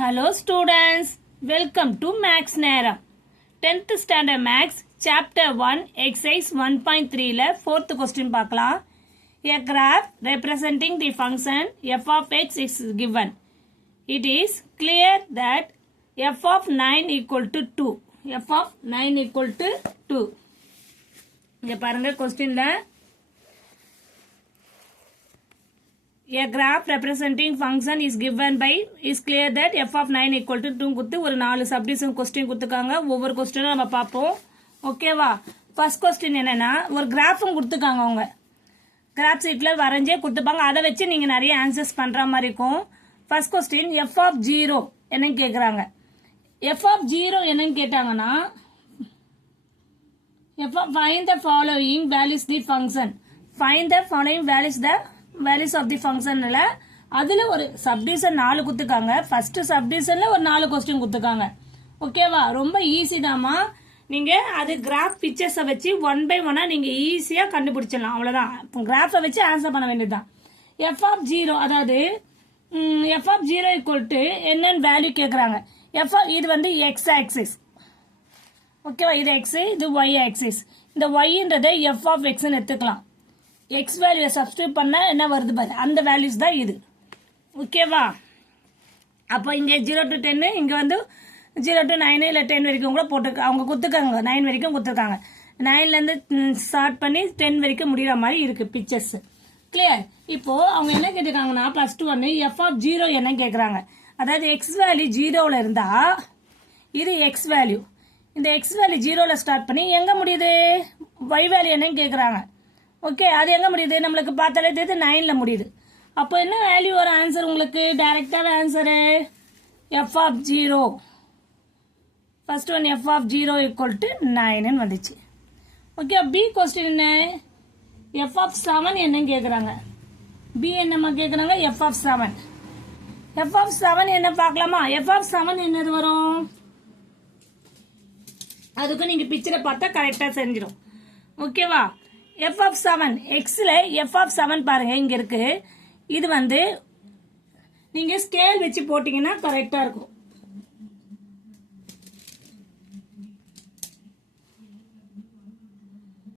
Hello students, welcome to Max நேரம் 10th standard Max chapter 1 exercise 1.3 ல 4th question பார்க்கலாம். A graph representing the function f of x is given. It is clear that f of 9 equal to 2. f of 9 equal to 2. இங்க பாருங்க questionல A graph representing function is given by is clear that f of 9 equal to 2 குத்து ஒரு 4 subdivision question குத்துக்காங்க. ஒவ்வொரு கொஸ்டினும் நம்ம பார்ப்போம். ஓகேவா? First question என்னன்னா ஒரு கிராஃபும் கொடுத்துக்காங்க. அவங்க கிராஃப் ஷீட்ல வரைஞ்சே கொடுத்துப்பாங்க. அதை வச்சு நீங்க நிறைய ஆன்சர்ஸ் பண்ற மாதிரி இருக்கும். ஃபர்ஸ்ட் கொஸ்டின் f of 0 என்னன்னு கேக்குறாங்க. f of 0 என்னன்னு கேட்டாங்கன்னா find the following values the function. Find the following values of the function ல அதுல ஒரு சப்டிவிஷன் 4 கொடுத்துக்காங்க. ஃபர்ஸ்ட் சப்டிவிஷன்ல ஒரு 4 கொஸ்டின் கொடுத்துக்காங்க. ஓகேவா? ரொம்ப ஈஸி தாமா. நீங்க அது கிராஃப் பிக்சர்ஸை வச்சு 1 by 1 நீங்க ஈஸியா கண்டுபிடிச்சிடலாம். அவ்வளவுதான். கிராஃபை வச்சு ஆன்சர் பண்ண வேண்டியதுதான். f of 0 அதாவது f of 0 equal to என்னன்னு வேல்யூ கேக்குறாங்க. இது வந்து x axis. ஓகேவா? இது x, இது y axis. இந்த y-ன்றதை f of x ன்னு எடுத்துக்கலாம். x வேல்யூ சப்ஸ்டிட்யூட் பண்ணா என்ன வருது பாரு, அந்த வேல்யூஸ் தான் இது. ஓகேவா? அப்போ இங்க 0 to 10, இங்க வந்து 0 to 9 இல்ல 10 வரைக்கும் கூட போட்டு அவங்க கொடுத்துருக்காங்க. 9 வரைக்கும் கொடுத்துருக்காங்க. 9ல இருந்து ஸ்டார்ட் பண்ணி 10 வரைக்கும் முடிகிற மாதிரி இருக்கு பிக்சர்ஸ். கிளியர்? இப்போ அவங்க என்ன கேட்டிருக்காங்கன்னா +2 f of 0 என்ன கேக்குறாங்க. அதாவது x வேல்யூ 0ல இருந்தா இது x வேல்யூ. இந்த x வேல்யூ 0ல ஸ்டார்ட் பண்ணி எங்க முடியுது, y வேல்யூ என்னன்னு கேக்குறாங்க. ஓகே, அது எங்க முடியுது, நம்மளுக்கு பார்த்தாலே தெரியுது 9ல முடியுது. அப்போ என்ன வேல்யூ வர ஆன்சர் உங்களுக்கு, டைரக்டான answer f of 0. First one f of 0 equal to 9 ன்னு வந்துச்சு. ஓகே, பி क्वेश्चन என்ன, f of 7 என்னன்னு கேக்குறாங்க. பி என்னமா கேக்குறாங்க, f of 7. f of 7 என்ன பார்க்கலாமா? f of 7 என்னது வரும், அதுக்கு நீங்க பிக்சரை பார்த்தா கரெக்டா தெரிஞ்சிடும். ஓகேவா? f of 7 xல f of 7 பாருங்க இங்க இருக்கு. இது வந்து நீங்க ஸ்கேல் வச்சு போட்டீங்கன்னா கரெக்டா இருக்கும்.